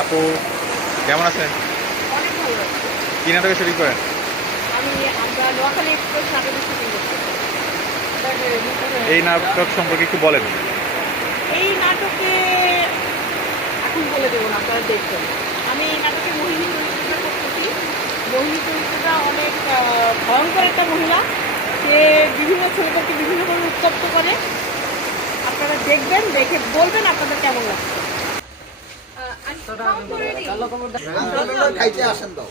আপু কেমন আছেন? কি নাটকে শুটিং করেন? এই নাটক সম্পর্কে একটু বলেন। এই নাটকে এখন বলে দেবো না, আপনারা দেখবেন। আমি এই নাটকে মোহিনী চরিত্রটা করতেছি। মোহিনী চরিত্রটা অনেক ভয়ঙ্কর একটা মহিলা। সে বিভিন্ন ছেলেদেরকে বিভিন্নভাবে উত্তপ্ত করে। আপনারা দেখবেন, দেখে বলবেন আপনাদের কেমন লাগছে। খাইতে আসেন দাও,